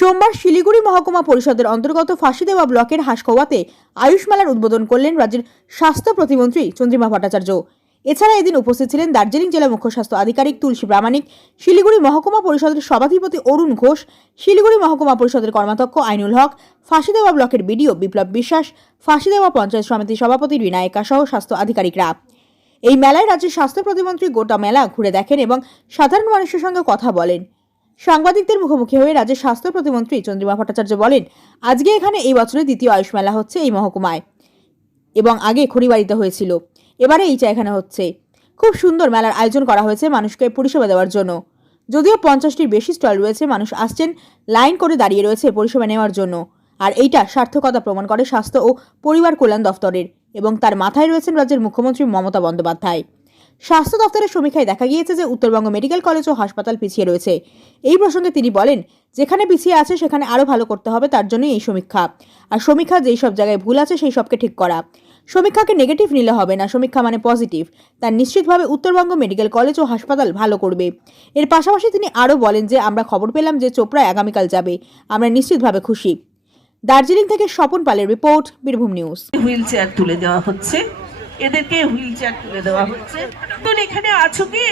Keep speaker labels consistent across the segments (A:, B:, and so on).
A: সোমবার শিলিগুড়ি মহকুমা পরিষদের অন্তর্গত ফাঁসিদেওয়া ব্লকের হাঁসকোয়াতে আয়ুষ মেলার উদ্বোধন করলেন রাজ্যের স্বাস্থ্য প্রতিমন্ত্রী চন্দ্রিমা ভট্টাচার্য। এছাড়া এদিন উপস্থিত ছিলেন দার্জিলিং জেলা মুখ্য স্বাস্থ্য আধিকারিক তুলসী প্রামাণিক, শিলিগুড়ি মহকুমা পরিষদের সভাধিপতি অরুণ ঘোষ, শিলিগুড়ি মহকুমা পরিষদের কর্মাধ্যক্ষ আইনুল হক ফাঁসিদেওয়া ব্লকের বিডিও বিপ্লব বিশ্বাস ফাঁসিদেওয়া পঞ্চায়েত সমিতির সভাপতি বিনায়িকা সহ স্বাস্থ্য আধিকারিকরা। এই মেলায় রাজ্যের স্বাস্থ্য প্রতিমন্ত্রী গোটা মেলা ঘুরে দেখেন এবং সাধারণ মানুষের সঙ্গে কথা বলেন। সাংবাদিকদের মুখোমুখি হয়ে রাজ্যের স্বাস্থ্য প্রতিমন্ত্রী চন্দ্রিমা ভট্টাচার্য বলেন, আজকে এখানে এই বছরের দ্বিতীয় আয়ুষ মেলা হচ্ছে এই মহকুমায় এবং আগে খড়িবাড়িতে হয়েছিল। এবারে এইটা এখানে হচ্ছে। খুব সুন্দর মেলার আয়োজন করা হয়েছে মানুষকে পরিষেবা দেওয়ার জন্য। যদিও পঞ্চাশটির বেশি স্টল রয়েছে, মানুষ আসছেন লাইন করে দাঁড়িয়ে রয়েছে পরিষেবা নেওয়ার জন্য। আর এইটা সার্থকতা প্রমাণ করে স্বাস্থ্য ও পরিবার কল্যাণ দফতরের এবং তার মাথায় রয়েছেন রাজ্যের মুখ্যমন্ত্রী মমতা বন্দ্যোপাধ্যায়। স্বাস্থ্য দপ্তরের সমীক্ষায় দেখা গিয়েছে যে উত্তরবঙ্গ মেডিকেল কলেজ ও হাসপাতাল পিছিয়ে রয়েছে। এই প্রসঙ্গে তিনি বলেন, যেখানে পিছিয়ে আছে সেখানে আরও ভালো করতে হবে, তার জন্যই এই সমীক্ষা। আর সমীক্ষা যেই সব জায়গায় ভুল আছে সেই সবকে ঠিক করা। সমীক্ষাকে নেগেটিভ নিলে হবে না, সমীক্ষা মানে পজিটিভ তার নিশ্চিতভাবে উত্তরবঙ্গ মেডিকেল কলেজ ও হাসপাতাল ভালো করবে। এর পাশাপাশি তিনি আরও বলেন যে, আমরা খবর পেলাম যে চোপড়া আগামীকাল যাবে। আমরা নিশ্চিতভাবে খুশি। দার্জিলিং থেকে স্বপন পালের report, Birbhum news.
B: Wheel chair তুলে দেওয়া হচ্ছে। এদেরকে হুইল চেয়ার তুলে দেওয়া হচ্ছে। তো এখানে আছো কি?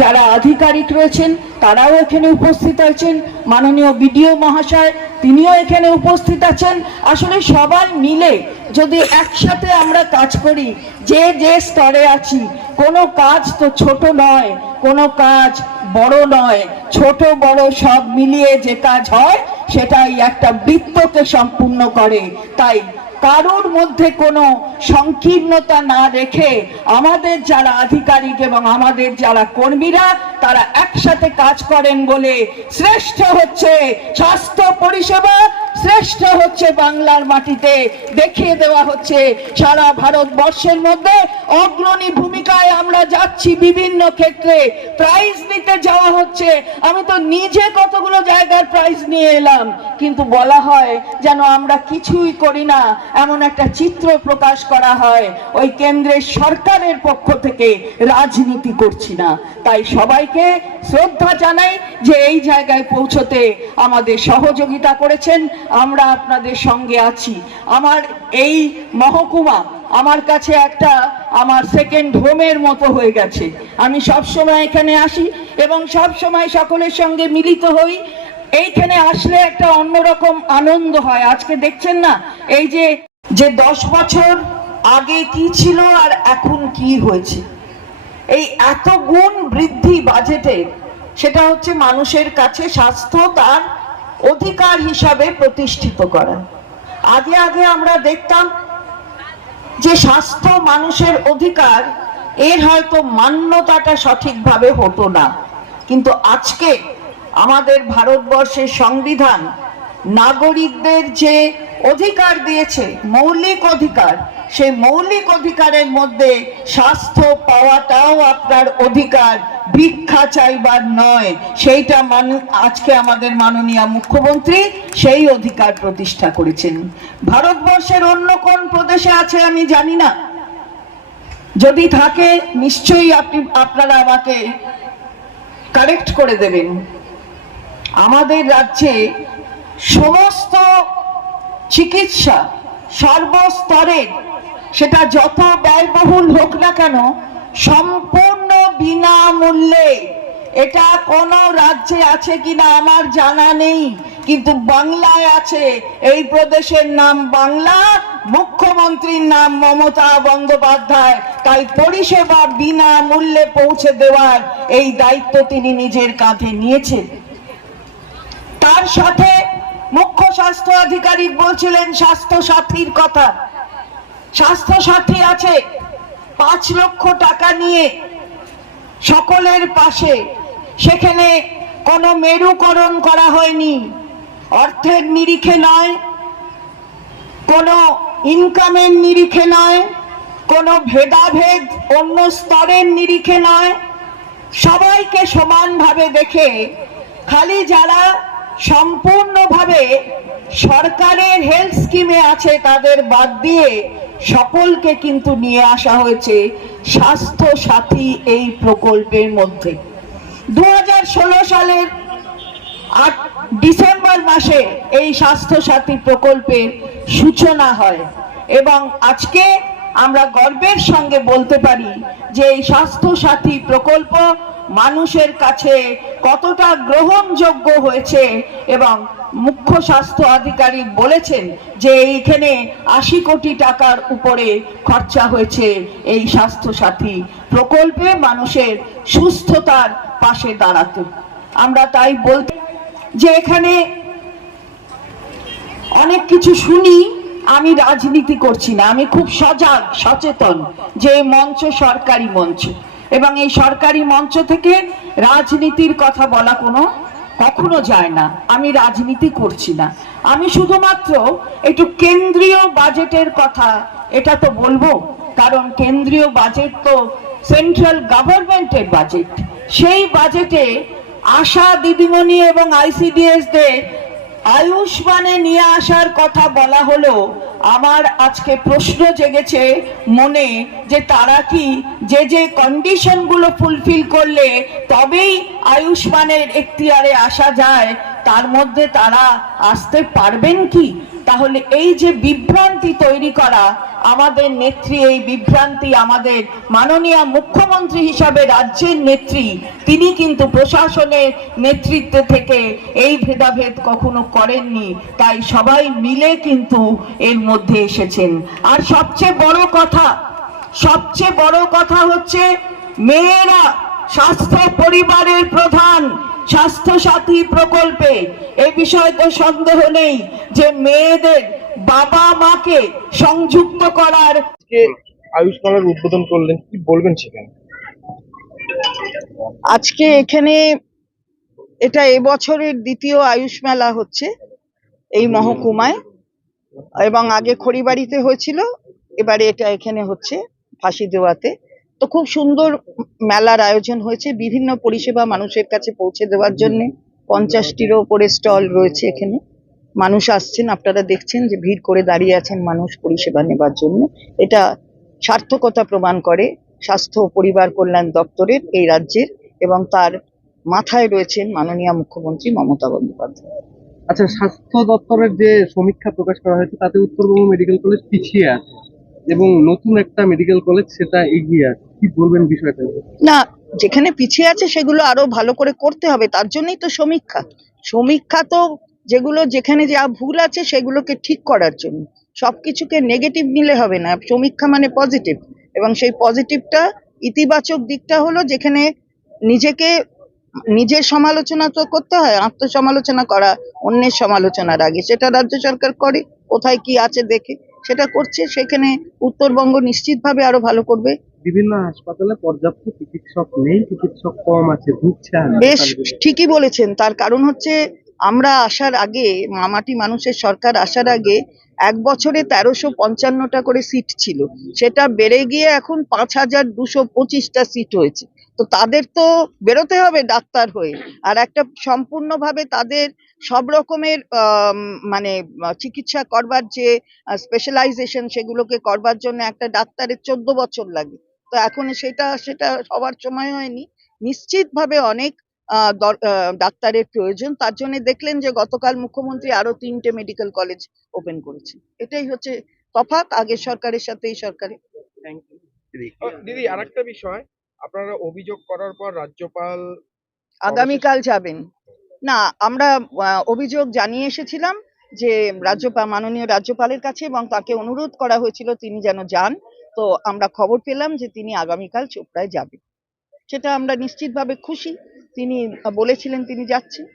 C: যারা আধিকারিক রয়েছেন, তারাও এখানে উপস্থিত আছেন। মাননীয় বিডিও মহাশয়, তিনিও এখানে উপস্থিত আছেন। আসলে সবাই মিলে যদি একসাথে আমরা কাজ করি, যে যে স্তরে আছি, কোনো কাজ তো ছোট নয়, কোনো কাজ বড় নয়। ছোট, বড় সব মিলিয়ে যে কাজ হয়, সেটাই একটা বৃত্তকে সম্পূর্ণ করে। তাই কারোর মধ্যে কোনো সংকীর্ণতা না রেখে আমাদের যারা আধিকারিক এবং আমাদের যারা কর্মীরা, তারা একসাথে কাজ করেন বলে শ্রেষ্ঠ হচ্ছে স্বাস্থ্য পরিষেবা শ্রেষ্ঠ হচ্ছে বাংলার মাটিতে। দেখিয়ে দেওয়া হচ্ছে সারা ভারতবর্ষের মধ্যে অগ্রণী ভূমিকায় আমরা যাচ্ছি বিভিন্ন ক্ষেত্রে। প্রাইজ নিতে যাওয়া হচ্ছে। আমি তো নিজে কতগুলো জায়গার প্রাইজ নিয়ে এলাম, কিন্তু বলা হয় যেন আমরা কিছুই করি না, এমন একটা চিত্র প্রকাশ করা হয়। ওই কেন্দ্রের সরকারের পক্ষ থেকে রাজনীতি করছি না। তাই সবাইকে শ্রদ্ধা জানাই যে এই জায়গায় পৌঁছতে আমাদের সহযোগিতা করেছেন। আমরা আপনাদের সঙ্গে আছি। আমার এই মহকুমা আমার কাছে একটা আমার সেকেন্ড হোমের মতো হয়ে গেছে। আমি সব সময় এখানে আসি এবং সব সময় সকলের সঙ্গে মিলিত হই। এইখানে আসলে একটা অন্যরকম আনন্দ হয়। আজকে দেখছেন না? এই যে যে দশ বছর আগে কি ছিল আর এখন কি হয়েছে? এই এত গুণ বৃদ্ধি বাজেটের সেটা হচ্ছে মানুষের কাছে স্বাস্থ্য, তার অধিকার হিসাবে প্রতিষ্ঠিত করা। আগে আগে আমরা দেখতাম যে স্বাস্থ্য মানুষের অধিকার, এর হয়তো মান্যতাটা সঠিকভাবে হতো না। কিন্তু আজকে আমাদের ভারতবর্ষের সংবিধান নাগরিকদের যে অধিকার দিয়েছে, মৌলিক অধিকার সেই মৌলিক অধিকারের মধ্যে স্বাস্থ্য পাওয়াটাও আপনার অধিকার, ভিক্ষা চাইবার নয়। সেইটা মানু আজকে আমাদের মাননীয় মুখ্যমন্ত্রী সেই অধিকার প্রতিষ্ঠা করেছেন। ভারতবর্ষের অন্য কোন প্রদেশে আছে আমি জানি না। যদি থাকে, নিশ্চয়ই আপনি আপনারা আমাকে কারেক্ট করে দেবেন। আমাদের রাজ্যে সমস্ত চিকিৎসা সর্বস্তরের সেটা যত ব্যয়বহুল হোক না কেন, সম্পূর্ণ বিনামূল্যে। এটা কোন রাজ্যে আছে কিনা আমার জানা নেই, কিন্তু বাংলায় আছে। এই প্রদেশের নাম বাংলা, মুখ্যমন্ত্রীর নাম মমতা বন্দ্যোপাধ্যায়। তাই পরিষেবা বিনামূল্যে পৌঁছে দেওয়ার এই দায়িত্ব তিনি নিজের কাঁধে নিয়েছেন। তার সাথে মুখ্য স্বাস্থ্য আধিকারিক বলছিলেন স্বাস্থ্য সাথীর কথা। স্বাস্থ্য সাথী আছে। পাঁচ লক্ষ টাকা নিয়ে সকলের পাশে। সেখানে কোনো মেরুকরণ করা হয়নি। অর্থের নিরিখে নয়, কোনো ইনকামের নিরিখে নয়, কোনো ভেদাভেদ অন্য স্তরের নিরিখে নয়। সবাইকে সমানভাবে দেখে খালি যারা সম্পূর্ণভাবে সরকারের হেলথ স্কিমে আছে তাদের বাদ দিয়ে সকলকে কিন্তু নিয়ে আসা হয়েছে স্বাস্থ্য সাথী এই প্রকল্পের মধ্যে। দু হাজার ষোলো সালের আট ডিসেম্বর মাসে এই স্বাস্থ্য সাথী প্রকল্পের সূচনা হয় এবং আজকে আমরা গর্বের সঙ্গে বলতে পারি যে এই স্বাস্থ্য সাথী প্রকল্প মানুষের কাছে কতটা গ্রহণযোগ্য হয়েছে এবং মুখ্য স্বাস্থ্য আধিকারিক বলেছেন যে এইখানে আশি কোটি টাকার উপরে খরচা হয়েছে এই স্বাস্থ্য সাথী প্রকল্পে মানুষের সুস্থতার পাশে দাঁড়াতে। আমরা তাই বলতে যে এখানে অনেক কিছু শুনি, আমি রাজনীতি করছি না, আমি খুব সজাগ, সচেতন যে মঞ্চ সরকারি মঞ্চ। এবং এই সরকারি মঞ্চ থেকে রাজনীতির কথা বলা কোনো কখনো যায় না। আমি রাজনীতি করছি না। আমি শুধুমাত্র একটু কেন্দ্রীয় বাজেটের কথা এটা তো বলব, কারণ কেন্দ্রীয় বাজেট তো সেন্ট্রাল গভর্নমেন্টের বাজেট। সেই বাজেটে আশা দিদিমণি এবং আইসিডিএস দের আয়ুষ্মানে নিয়ে আসার কথা বলা হলো আমার আজকে প্রশ্ন জেগেছে মনে যে তারা কি যে যে কন্ডিশনগুলো ফুলফিল করলে তবেই আয়ুষ্মানের এখতিয়ারে আসা যায়, তার মধ্যে তারা আসতে পারবেন কি? তাহলে এই যে বিভ্রান্তি তৈরি করা, আমাদের নেত্রী, এই বিভ্রান্তি আমাদের মাননীয় মুখ্যমন্ত্রী হিসাবে রাজ্যের নেত্রী, তিনি কিন্তু প্রশাসনের নেতৃত্ব থেকে এই ভেদাভেদ কখনো করেননি। তাই সবাই মিলে কিন্তু এর মধ্যে এসেছেন। আর সবচেয়ে বড় কথা, সবচেয়ে বড় কথা হচ্ছে, মেয়েরা স্বাস্থ্য পরিবারের প্রধান। স্বাস্থ্য সাথী প্রকল্পে এ বিষয়ে তো সন্দেহ নেই যে মেয়েদের বাবা মাকে সংযুক্ত করার
D: আজকে আয়ুষ্মানের উদ্বোধন করলেন কি বলবেন সেখানে?
C: আজকে এখানে এটা এবছরের দ্বিতীয় আয়ুষ মেলা হচ্ছে এই মহকুমায়। এবং আগে খড়িবাড়িতে হয়েছিল এবারে এটা এখানে হচ্ছে ফাঁসি দেওয়াতে। তো খুব সুন্দর মেলার আয়োজন হয়েছে বিভিন্ন পরিষেবা মানুষের কাছে পৌঁছে দেওয়ার জন্য। পঞ্চাশটিরও ওপরে স্টল রয়েছে এখানে। মানুষ আসছেন, আপনারা দেখছেন যে ভিড় করে দাঁড়িয়ে আছেন মানুষ পরিষেবা নেবার জন্য। এটা সার্থকতা প্রমাণ করে স্বাস্থ্য পরিবার কল্যাণ দপ্তরের এই রাজ্যের এবং তার মাথায় রয়েছেন মাননীয় মুখ্যমন্ত্রী মমতা বন্দ্যোপাধ্যায়।
D: আচ্ছা স্বাস্থ্য দপ্তরের যে সমীক্ষা প্রকাশ করা হয়েছে, তাতে উত্তরবঙ্গ মেডিকেল কলেজ পিছিয়ে আছে এবং নতুন একটা মেডিকেল কলেজ সেটা এগিয়ে আছে।
C: না, যেখানে পিছিয়ে আছে সেগুলো আরও ভালো করে করতে হবে, তার জন্যই তো সমীক্ষা। সমীক্ষা তো যেগুলো, যেখানে যা ভুল আছে সেগুলোকে ঠিক করার জন্য। সবকিছুকে নেগেটিভ নিলে হবে না, সমীক্ষা মানে পজিটিভ এবং সেই পজিটিভটা ইতিবাচক দিকটা হলো যেখানে নিজেকে, নিজের সমালোচনা তো করতে হয়, আত্মসমালোচনা করা, অন্যের সমালোচনার আগে। সেটা রাজ্য সরকার করে, কোথায় কি আছে দেখে। সেটা করছে সেখানে উত্তরবঙ্গ নিশ্চিতভাবে আরও ভালো করবে।
D: বিভিন্ন হাসপাতালে পর্যাপ্ত চিকিৎসক নেই চিকিৎসক কম আছে ভুগছে
C: বেশ ঠিকই বলেছেন। তার কারণ হচ্ছে আমরা আসার আগে মামাটি মানুষের সরকার আসার আগে এক বছরে তেরোশো পঞ্চান্নটা করে সিট ছিল। সেটা বেড়ে গিয়ে এখন পাঁচ হাজার দুশো পঁচিশটা সিট হয়েছে। তো তাদের তো বেরোতে হবে ডাক্তার হয়ে। আর একটা সম্পূর্ণভাবে তাদের সব রকমের মানে চিকিৎসা করবার যে স্পেশালাইজেশন সেগুলোকে করবার জন্য একটা ডাক্তারের চোদ্দ বছর লাগে। তো এখন সেটা সেটা সবার সময় হয়নি। নিশ্চিতভাবে অনেক আহ, ডাক্তারের প্রয়োজন। তার জন্য দেখলেন যে গতকাল মুখ্যমন্ত্রী আরও তিনটে মেডিকেল কলেজ ওপেন করেছে। এটাই হচ্ছে তফাৎ। আগের সরকারের সাথে এই সরকারের
D: দিদি আরেকটা বিষয়। আপনারা অভিযোগ করার পর রাজ্যপাল
C: আগামীকাল যাবেন। না আমরা অভিযোগ জানিয়ে এসেছিলাম যে রাজ্যপাল মাননীয় রাজ্যপালের কাছে এবং তাকে অনুরোধ করা হয়েছিল তিনি যেন যান। তো আমরা খবর পেলাম যে তিনি আগামীকাল চোপড়ায় যাবেন। সেটা আমরা নিশ্চিতভাবে খুশি। তিনি বলেছিলেন তিনি যাচ্ছেন।